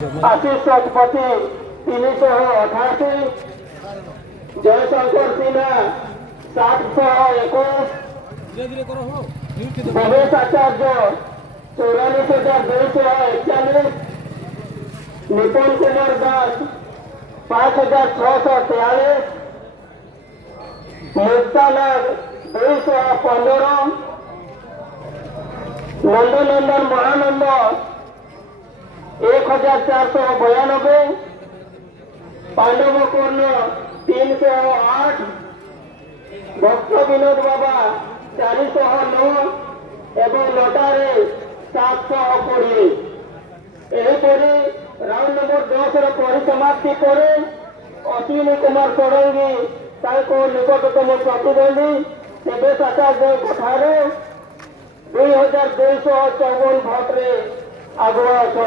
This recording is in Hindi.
आशीष शतपथी 388, जयशंकर सिन्हा 721, भवेश आचार्य 44,241, निपुण कुमार दास 5,643, मुक्तानंद 215, नंदनंदन महानंद 1,492, पांडव कर्ण 308, भक्त विनोद बाबा 409 एवं लटारे 720। एहीपरि राउंड नंबर 10 परिसमाप्ति पर अश्विनी कुमार षडंगी निकटतम प्रतिद्वंदी देवेश आचार्य ठारे 2,254 भोट्रे आगुआ अच्छा।